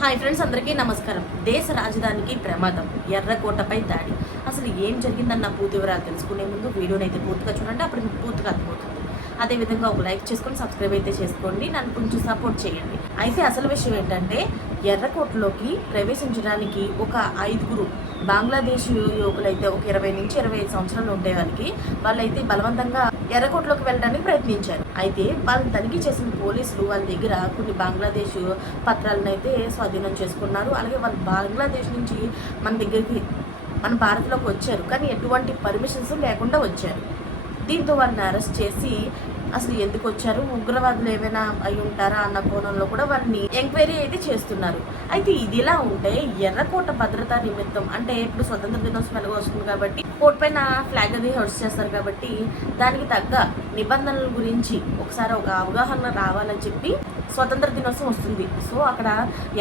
Hi friends అందరికీ నమస్కారం. దేశ రాజధానికి ప్రమాదం. ఎర్రకోటపై దాడి. అసలు ఏం జరిగిందన్న పూర్తి వివరాలు తెలుసుకునే ముందు వీడియోని అయితే పూర్తిగా చూడండి అప్పుడు మీకు పూర్తిగా అర్థమవుతుంది. అదేవిధంగా ఒక లైక్ చేసుకొని సబ్స్క్రైబ్ అయితే చేసుకోండి నన్ను కొంచెం సపోర్ట్ చేయండి. అయితే అసలు విషయం ఏంటంటే ఎర్రకోటలోకి ప్రవేశించడానికి ఒక ఐదుగురు బంగ్లాదేశ్ యువకులైతే ఒక ఇరవై నుంచి ఇరవై ఐదు సంవత్సరాలు ఉండే వాళ్ళకి వాళ్ళైతే బలవంతంగా ఎర్రకోటలోకి వెళ్ళడానికి ప్రయత్నించారు. అయితే వాళ్ళని తనిఖీ చేసిన పోలీసులు వాళ్ళ దగ్గర కొన్ని బంగ్లాదేశ్ పత్రాలను అయితే స్వాధీనం చేసుకున్నారు. అలాగే వాళ్ళు బంగ్లాదేశ్ నుంచి మన దగ్గరికి మన భారత్లోకి వచ్చారు. కానీ ఎటువంటి పర్మిషన్స్ లేకుండా వచ్చారు. దీంతో వాళ్ళని అరెస్ట్ చేసి అసలు ఎందుకు వచ్చారు? ఉగ్రవాదులు ఏమైనా అయి ఉంటారా అన్న కోణంలో కూడా వాళ్ళని ఎంక్వైరీ అయితే చేస్తున్నారు. అయితే ఇది ఇలా ఉంటే ఎర్రకోట భద్రతా నిమిత్తం అంటే ఇప్పుడు స్వతంత్ర దినోత్సవం ఎలాగో వస్తుంది కాబట్టి కోట్ పైన ఫ్లాగ్ అది హోస్ట్ చేస్తారు కాబట్టి దానికి తగ్గ నిబంధనల గురించి ఒకసారి ఒక అవగాహన రావాలని చెప్పి స్వతంత్ర దినోత్సవం వస్తుంది. సో అక్కడ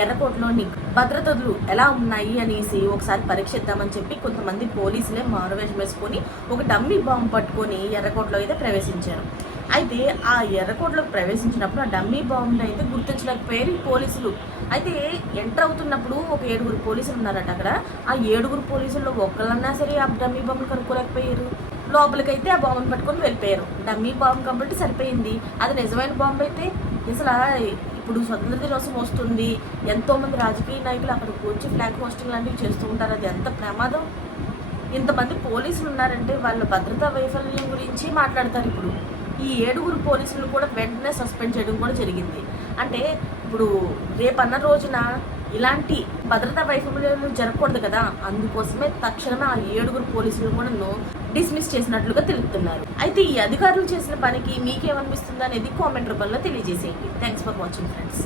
ఎర్రకోటలోని భద్రతలు ఎలా ఉన్నాయి అనేసి ఒకసారి పరీక్షిద్దామని చెప్పి కొంతమంది పోలీసులే మారువేషం వేసుకొని ఒక డమ్మీ బాంబు పట్టుకొని ఎర్రకోటలో అయితే ప్రవేశించారు. అయితే ఆ ఎర్రకోటలోకి ప్రవేశించినప్పుడు ఆ డమ్మీ బాంబుని అయితే గుర్తించలేకపోయారు ఈ పోలీసులు. అయితే ఎంటర్ అవుతున్నప్పుడు ఒక ఏడుగురు పోలీసులు ఉన్నారట అక్కడ. ఆ ఏడుగురు పోలీసుల్లో ఒక్కళ్ళన్నా సరే ఆ డమ్మీ బాంబుని కనుక్కోలేకపోయారు. లోపలికైతే ఆ బాంబుని పట్టుకొని వెళ్ళిపోయారు. డమ్మీ బాంబు కాబట్టి సరిపోయింది. అది నిజమైన బాంబు అయితే. అసలు ఇప్పుడు స్వతంత్ర దినోత్సవం వస్తుంది. ఎంతోమంది రాజకీయ నాయకులు అక్కడికి వచ్చి ఫ్లాగ్ హోస్టింగ్ లాంటివి చేస్తూ ఉంటారు. అది ఎంత ప్రమాదం. ఇంతమంది పోలీసులు ఉన్నారంటే వాళ్ళ భద్రతా వైఫల్యం గురించి మాట్లాడతారు ఇప్పుడు. ఈ ఏడుగురు పోలీసులు కూడా వెంటనే సస్పెండ్ చేయడం కూడా జరిగింది. అంటే ఇప్పుడు రేపన్న రోజున ఇలాంటి భద్రతా వైఫల్యాలు జరగకూడదు కదా? అందుకోసమే తక్షణమే ఆ ఏడుగురు పోలీసులు కూడా డిస్మిస్ చేసినట్లుగా తెలుపుతున్నారు. అయితే ఈ అధికారులు చేసిన పనికి మీకేమనిపిస్తుంది అనేది కామెంట్ రూపంలో తెలియజేసేయండి. Thanks for watching friends